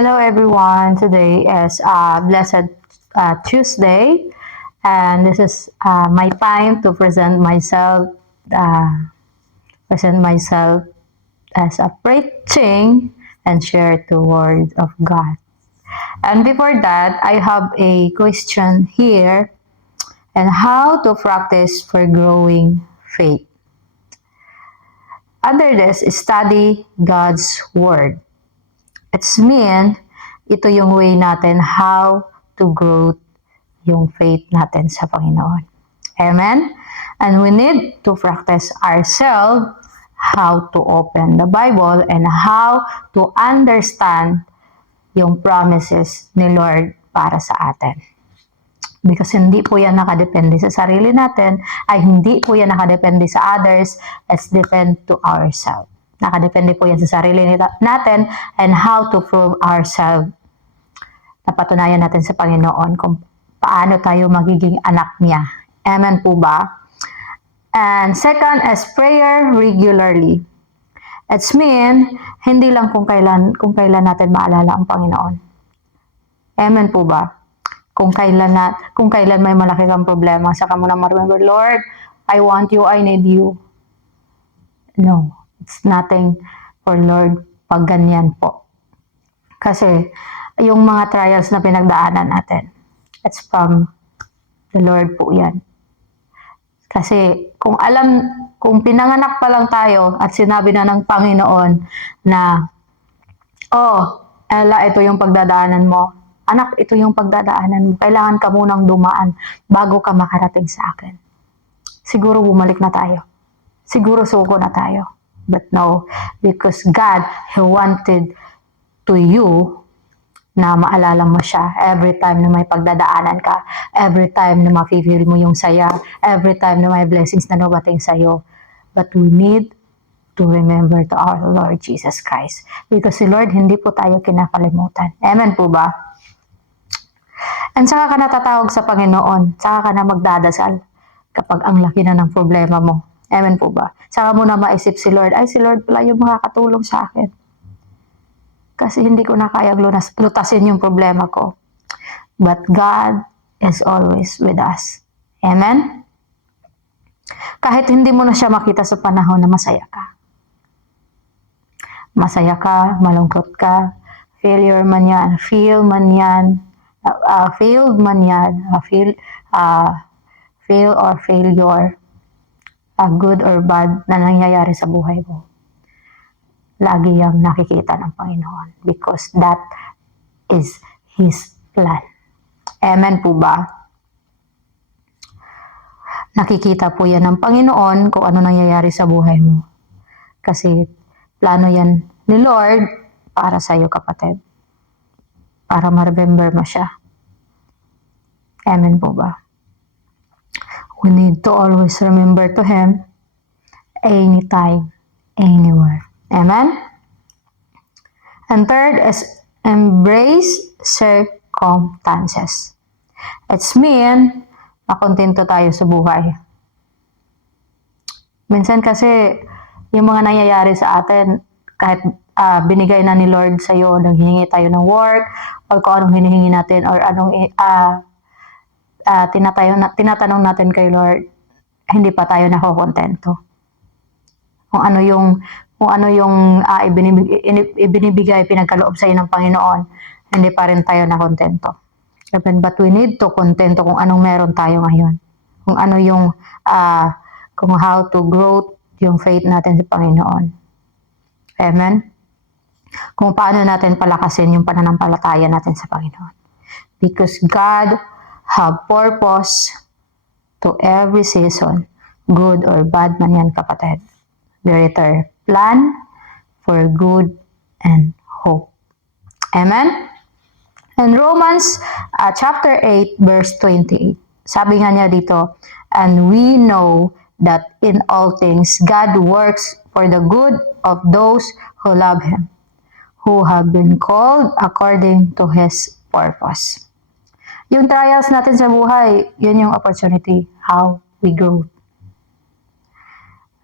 Hello everyone. Today is blessed Tuesday, and this is my time to uh, present myself as a preaching and share the word of God. And before that, I have a question here, and how to practice for growing faith. Under this, study God's word. It's mean, ito yung way natin how to grow yung faith natin sa Panginoon. Amen? And we need to practice ourselves how to open the Bible and how to understand yung promises ni Lord para sa atin. Because hindi po yan nakadepende sa sarili natin, ay hindi po yan nakadepende sa others, it's depend to ourselves. Nakadepende po yan sa sarili natin and how to prove ourselves. Napatunayan natin sa Panginoon kung paano tayo magiging anak niya. Amen po ba? And second is prayer regularly. It's mean, hindi lang kung kailan natin maalala ang Panginoon. Amen po ba? Kung kailan may malaki kang problema, saka mo na ma-remember, Lord, I want you, I need you. No, it's nothing for Lord pag ganyan po. Kasi, yung mga trials na pinagdaanan natin, it's from the Lord po yan. Kasi, kung pinanganak pa lang tayo at sinabi na ng Panginoon na, oh, Ella, ito yung pagdadaanan mo. Anak, ito yung pagdadaanan mo. Kailangan ka munang dumaan bago ka makarating sa akin. Siguro bumalik na tayo. Siguro suko na tayo. But no, because God, He wanted to you na maalala mo siya every time na may pagdadaanan ka, every time na ma-feel mo yung saya, every time na may blessings na nabating sa'yo. But we need to remember to our Lord Jesus Christ. Because si Lord, hindi po tayo kinakalimutan. Amen po ba? And saka ka natatawag sa Panginoon, saka ka na magdadasal kapag ang laki na ng problema mo. Amen po ba? Saka mo na maisip si Lord, ay si Lord pala yung makakatulong sa akin. Kasi hindi ko na kaya lutasin yung problema ko. But God is always with us. Amen? Kahit hindi mo na siya makita sa panahon na masaya ka. Masaya ka, malungkot ka, failure man yan, failed man yan, fail or failure, good or bad na nangyayari sa buhay mo. Lagi yung nakikita ng Panginoon because that is His plan. Amen po ba? Nakikita po yan ng Panginoon kung ano nangyayari sa buhay mo. Kasi plano yan ni Lord para sa iyo, kapatid. Para ma-remember mo siya. Amen po ba? We need to always remember to Him anytime, anywhere. Amen? And third is embrace circumstances. It's mean, makontento tayo sa buhay. Minsan kasi, yung mga nangyayari sa atin, kahit binigay na ni Lord sa'yo, nanghihingi tayo ng work, or kung anong hinihingi natin, or anong tinatanong natin kay Lord, hindi pa tayo nakokontento. Kung ano yung ibinibigay, pinagkaloob sa'yo ng Panginoon, hindi pa rin tayo nakontento. But we need to kontento kung anong meron tayo ngayon. Kung ano yung, kung how to grow yung faith natin sa Panginoon. Amen? Kung paano natin palakasin yung pananampalataya natin sa Panginoon. Because God have purpose to every season, good or bad man yan, kapatid. Greater plan for good and hope. Amen? And Romans chapter 8 verse 28. Sabi nga niya dito, and we know that in all things God works for the good of those who love Him, who have been called according to His purpose. Yung trials natin sa buhay, yun yung opportunity how we grow.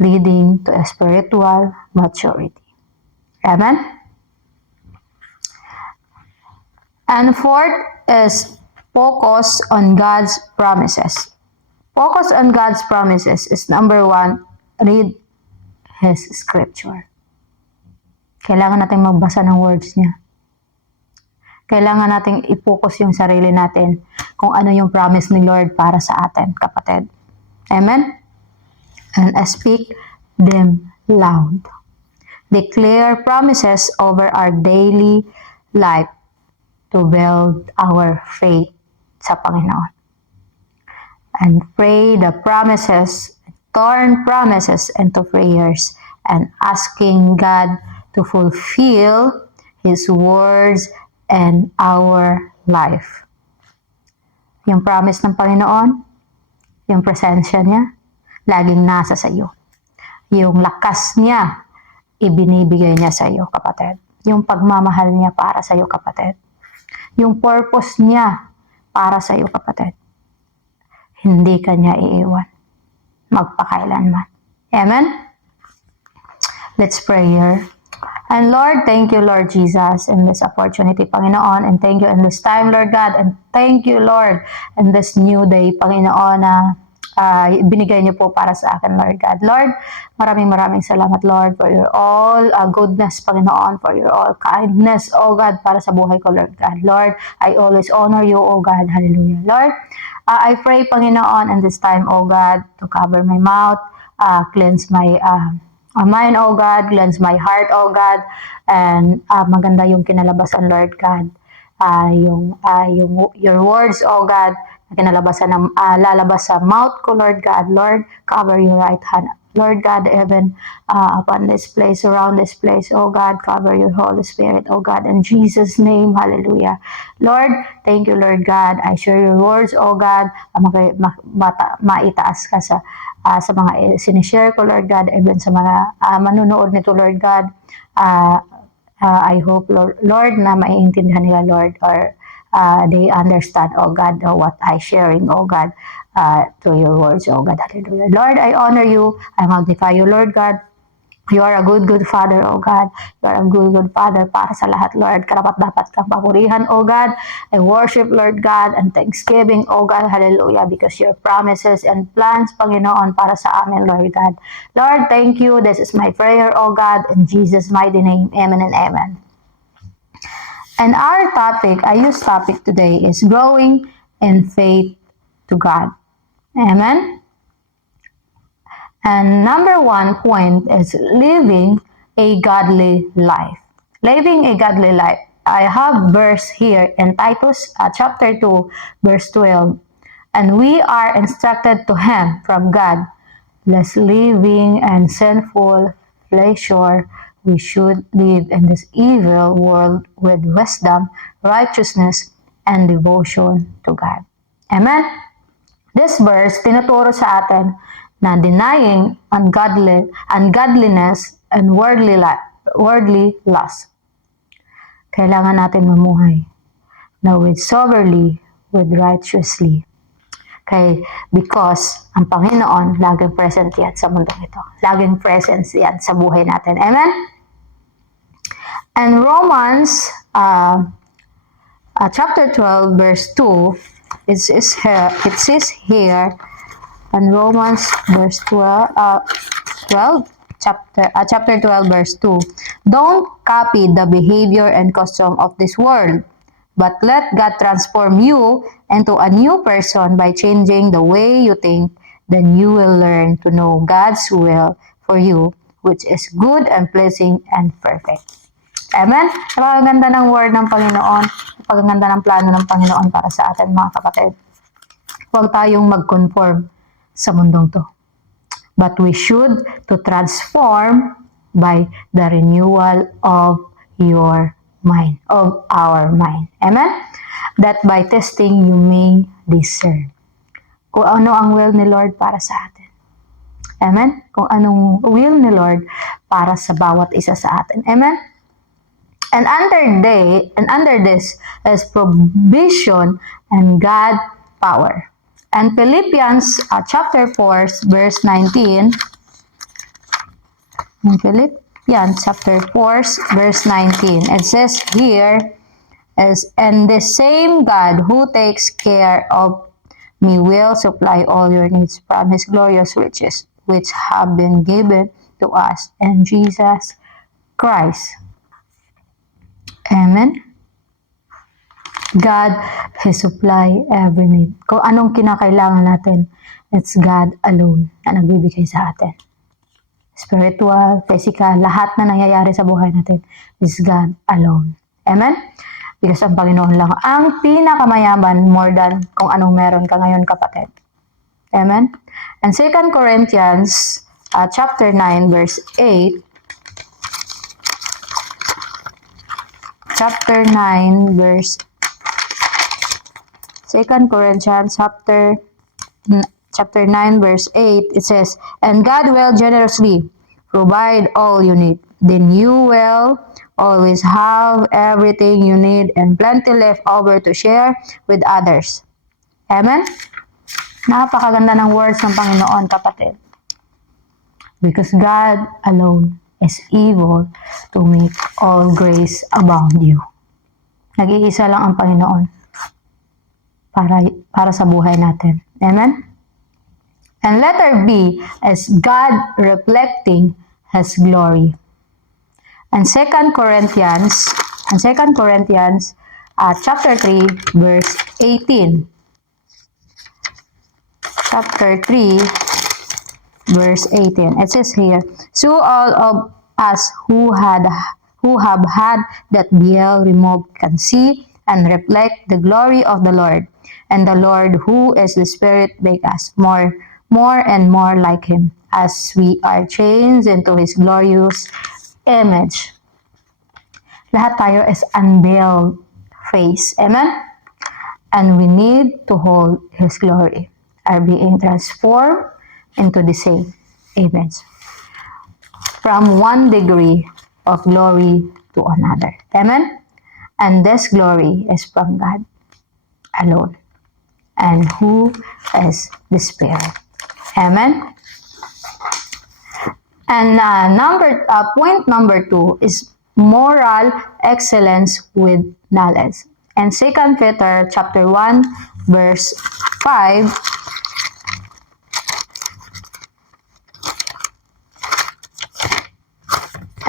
Leading to a spiritual maturity. Amen? And fourth is focus on God's promises. Focus on God's promises is number one, read His scripture. Kailangan natin magbasa ng words niya. Kailangan natin i-focus yung sarili natin kung ano yung promise ni Lord para sa atin, kapatid. Amen? And speak them loud. Declare promises over our daily life to build our faith sa Panginoon. And pray the promises, turn promises into prayers, and asking God to fulfill His words and our life. Yung promise ng Panginoon, yung presensya niya, laging nasa sa iyo. Yung lakas niya, ibinibigay niya sa iyo, kapatid. Yung pagmamahal niya para sa iyo, kapatid. Yung purpose niya para sa iyo, kapatid. Hindi ka niya iiwan. Magpakailanman. Amen? Let's pray here. And Lord, thank you, Lord Jesus, in this opportunity, Panginoon. And thank you in this time, Lord God. And thank you, Lord, in this new day, Panginoon, na binigay niyo po para sa akin, Lord God. Lord, maraming salamat, Lord, for your all goodness, Panginoon, for your all kindness, oh God, para sa buhay ko, Lord God. Lord, I always honor you, oh God. Hallelujah. Lord, I pray, Panginoon, in this time, oh God, to cover my mouth, cleanse my mind, oh God, cleanse my heart, oh God, and maganda yung kinalabasan, Lord God. Your words, oh God, kinalabasan ng lalabas sa mouth ko, Lord God. Lord, cover your right hand, Lord God, even upon this place, around this place, oh God, cover your Holy Spirit, oh God, in Jesus' name, hallelujah. Lord, thank you, Lord God. I share your words, oh God, maitaas ka sa mga sinishare ko, Lord God, even sa mga manunood nito, Lord God. I hope, Lord, na maiintindihan nila, Lord, or they understand, oh God, what I sharing, oh God, through your words, oh God, hallelujah. Lord, I honor you, I magnify you, Lord God. You are a good Father, oh God. You are a good Father para sa lahat, Lord. Karapat-dapat kang papurihan, oh God. I worship, Lord God, and thanksgiving, oh God, hallelujah, because your promises and plans, Panginoon, para sa amin, Lord God. Lord, thank you. This is my prayer, oh God, in Jesus' mighty name. Amen and amen. And our topic today is growing in faith to God. Amen? And number one point is living a godly life. Living a godly life. I have verse here in Titus chapter 2, verse 12. And we are instructed to him from God, lest living and sinful pleasure, we should live in this evil world with wisdom, righteousness, and devotion to God. Amen? This verse, tinuturo sa atin na denying ungodliness and worldly lust. Kailangan natin mamuhay na with soberly, with righteously. Because ang Panginoon, laging present yan sa mundong ito. Laging present yan sa buhay natin. Amen? And Romans chapter 12, verse 2, it says here, and Romans verse 12, chapter 12, verse 2. Don't copy the behavior and custom of this world, but let God transform you into a new person by changing the way you think. Then you will learn to know God's will for you, which is good and pleasing and perfect. Amen? Napakaganda ng word ng Panginoon. Napakaganda ng plano ng Panginoon para sa atin, mga kapatid. Huwag tayong mag-conform sa mundong to. But we should to transform by the renewal of your mind, of our mind. Amen? That by testing you may discern kung ano ang will ni Lord para sa atin. Amen? Kung anong will ni Lord para sa bawat isa sa atin. Amen? And under this is provision and God power. And Philippians chapter 4, verse 19. In Philippians chapter 4, verse 19. It says here, And the same God who takes care of me will supply all your needs from His glorious riches, which have been given to us in Jesus Christ. Amen? God, He supply every need. Kung anong kinakailangan natin, it's God alone na nagbibigay sa atin. Spiritual, physical, lahat na nangyayari sa buhay natin is God alone. Amen? Because ang Panginoon lang ang pinakamayaman more than kung anong meron ka ngayon, kapatid. Amen? And 2 Corinthians chapter 9 verse 8, chapter 9 verse 2 Corinthians chapter 9 verse 8, it says, "And God will generously provide all you need. Then you will always have everything you need and plenty left over to share with others." Amen? Napakaganda ng words ng Panginoon, kapatid. Because God alone is able to make all grace abound you. Nag-iisa lang ang Panginoon para sa buhay natin. Amen? And letter B is God reflecting His glory. And 2 Corinthians chapter 3 verse 18. Chapter 3 verse 18. It says here, "So all of us who have had that veil removed can see and reflect the glory of the Lord. And the Lord, who is the Spirit, make us more and more like Him, as we are changed into His glorious image." Lahat tayo is unveiled face. Amen? And we need to hold His glory, are being transformed into the same image, from one degree of glory to another. Amen? And this glory is from God alone, and who is the Spirit. Amen? And point number 2 is moral excellence with knowledge. And 2 Peter chapter 1 verse 5,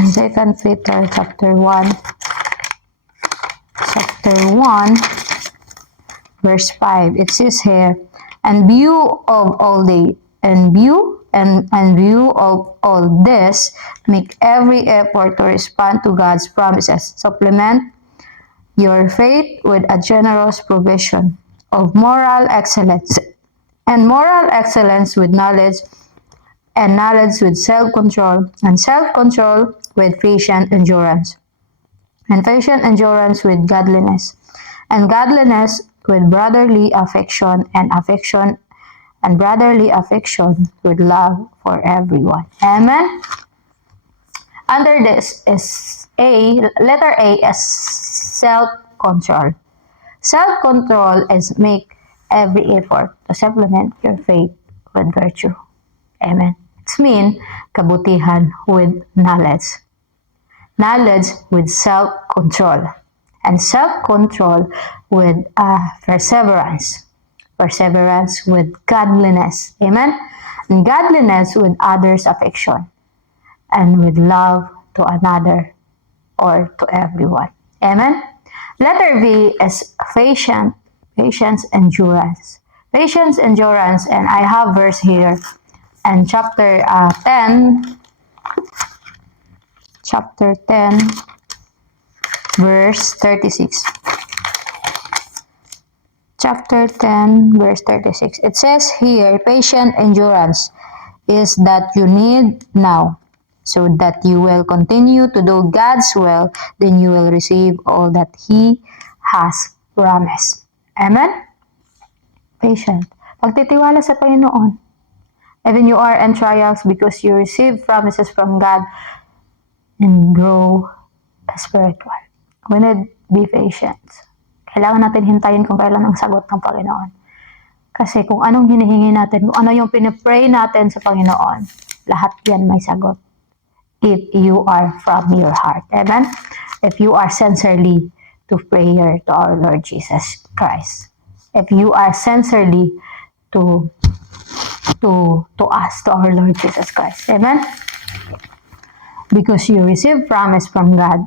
and 2 Peter chapter 1 verse 5, it says here, "And view of all this, make every effort to respond to God's promises. Supplement your faith with a generous provision of moral excellence, and moral excellence with knowledge, and knowledge with self-control, and self-control with patient endurance, and patient endurance with godliness, and godliness with brotherly affection, and brotherly affection with love for everyone." Amen? Under this is letter A is self-control. Self-control is make every effort to supplement your faith with virtue. Amen? It's mean kabutihan with knowledge. Knowledge with self-control. And self-control with perseverance. Perseverance with godliness. Amen? And godliness with others' affection. And with love to another or to everyone. Amen? Letter B is patience, endurance. Patience, endurance, and I have verse here. And chapter 10, verse 36. Chapter 10, verse 36. It says here, patient endurance is that you need now, so that you will continue to do God's will, then you will receive all that He has promised. Amen? Patient. Pagtitiwala sa Panginoon. Even you are in trials because you receive promises from God and grow spiritual. We need be patient. Kailangan natin hintayin kung kailan ang sagot ng Panginoon. Kasi kung anong hinihingi natin, kung ano yung pinipray natin sa Panginoon, lahat yan may sagot. If you are from your heart. Amen? If you are sincerely to prayer to our Lord Jesus Christ. If you are sincerely to us, to our Lord Jesus Christ. Amen? Because you receive promise from God,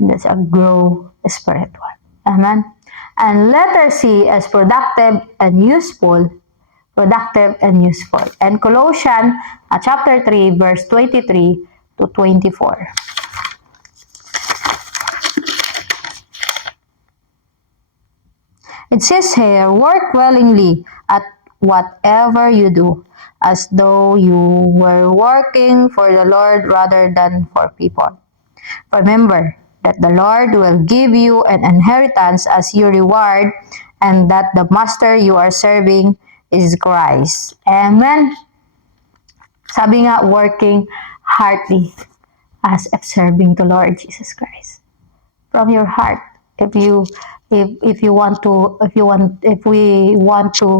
that's a grow spiritual. Amen? And letter C is productive and useful. Productive and useful. And Colossians chapter 3 verse 23 to 24. It says here, work willingly at whatever you do, as though you were working for the Lord rather than for people. Remember that the Lord will give you an inheritance as your reward, and that the master you are serving is Christ. Amen? Sabi nga, working heartily as if serving the Lord Jesus Christ. From your heart. If we want to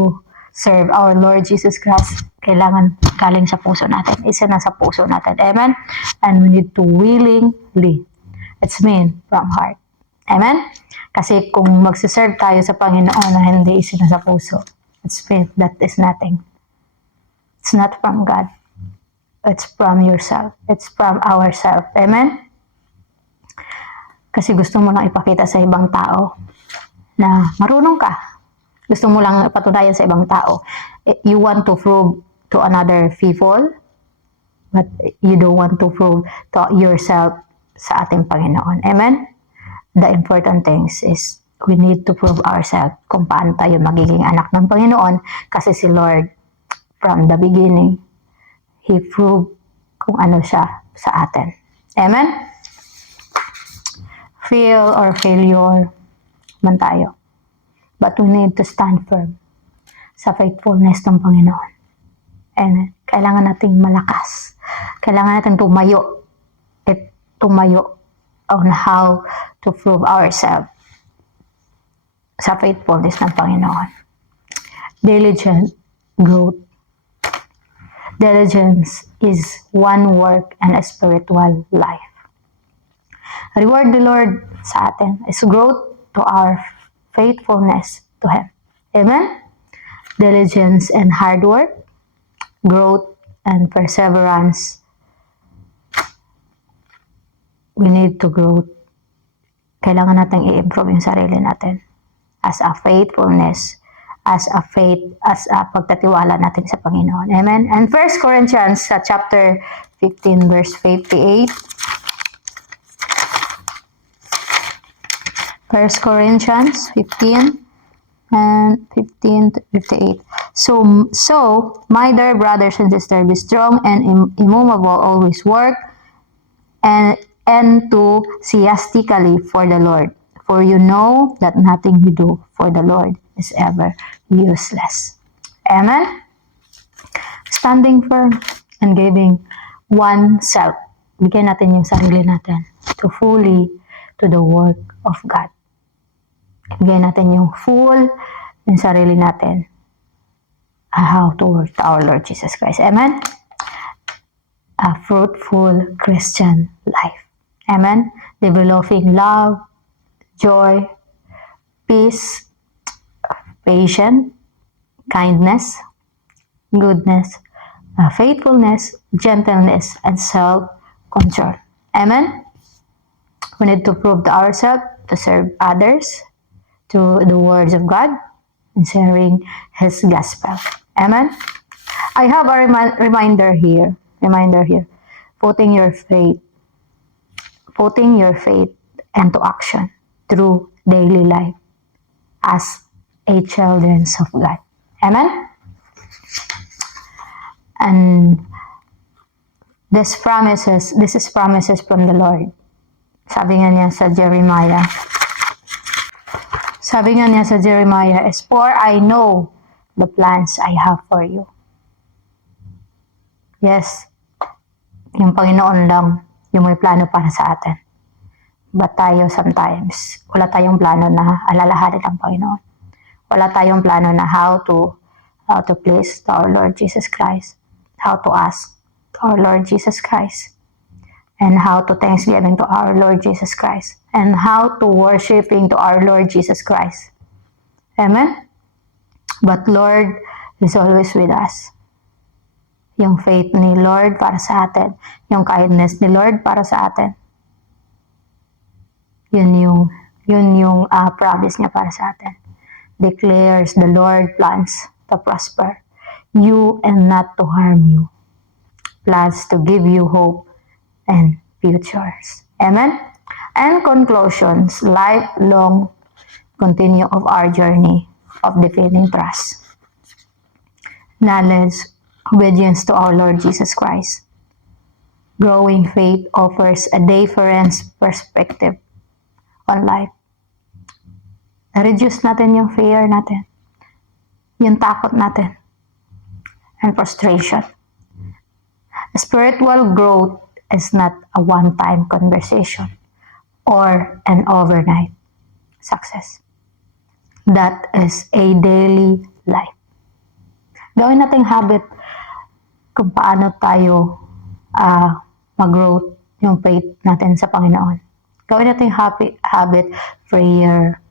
serve our Lord Jesus Christ, kailangan galing sa puso natin. Isa na sa puso natin. Amen? And we need to willingly. It's mean from heart. Amen? Kasi kung magsiserve tayo sa Panginoon na hindi isa na sa puso, it's mean that is nothing. It's not from God. It's from yourself. It's from ourselves. Amen? Kasi gusto mo lang ipakita sa ibang tao na marunong ka. Gusto mo lang patunayan sa ibang tao. You want to prove to another people, but you don't want to prove to yourself sa ating Panginoon. Amen? The important things is we need to prove ourselves kung paano tayo magiging anak ng Panginoon, kasi si Lord from the beginning, He proved kung ano siya sa atin. Amen? Fail or failure man tayo. But we need to stand firm sa faithfulness ng Panginoon. And kailangan nating malakas. Kailangan nating tumayo on how to prove ourselves sa faithfulness ng Panginoon. Diligent growth. Diligence is one work and a spiritual life. Reward the Lord sa atin is growth to our faithfulness to Him. Amen? Diligence and hard work, growth and perseverance. We need to grow. Kailangan natin i-improve yung sarili natin as a faithfulness, as a pagtatiwala natin sa Panginoon. Amen? And 1 Corinthians chapter 15 verse 58. 1 Corinthians 15 and 15 to 58. So, my dear brothers and sisters, be strong and immovable, always work and enthusiastically for the Lord. For you know that nothing you do for the Lord is ever useless. Amen? Standing firm and giving oneself. Bigyan natin yung sarili natin to fully to the work of God. Bigyan natin yung full yung sarili natin. How to work to our Lord Jesus Christ. Amen? A fruitful Christian life. Amen? Developing love, joy, peace, patience, kindness, goodness, faithfulness, gentleness, and self-control. Amen? We need to prove to ourselves to serve others, to the words of God, and sharing His gospel. Amen? I have a reminder here. Putting your faith into action through daily life as a children of God. Amen? And this is promises from the Lord. Sabi nga niya sa Jeremiah is, for I know the plans I have for you. Yes, yung Panginoon lang yung may plano para sa atin. But tayo sometimes, wala tayong plano na alalahanin ang Panginoon. Wala tayong plano na how to please to our Lord Jesus Christ, how to ask to our Lord Jesus Christ, and how to thanksgiving to our Lord Jesus Christ. and how to worshiping to our Lord Jesus Christ. Amen? But Lord is always with us. Yung faith ni Lord para sa atin. Yung kindness ni Lord para sa atin. Yun yung promise niya para sa atin. Declares the Lord plans to prosper you and not to harm you. Plans to give you hope and futures. Amen? And conclusions, lifelong continue of our journey of defeating trust. Knowledge, obedience to our Lord Jesus Christ. Growing faith offers a different perspective on life. Na-reduce natin yung fear natin, yung takot natin, and frustration. Spiritual growth is not a one-time conversation or an overnight success. That is a daily life. Gawin nating habit kung paano tayo mag-grow yung faith natin sa Panginoon. Gawin natin habit prayer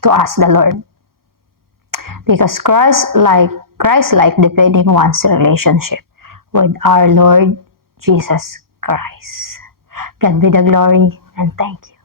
to ask the Lord. Because Christ-like depending one's relationship with our Lord Jesus Christ. God be the glory and thank you.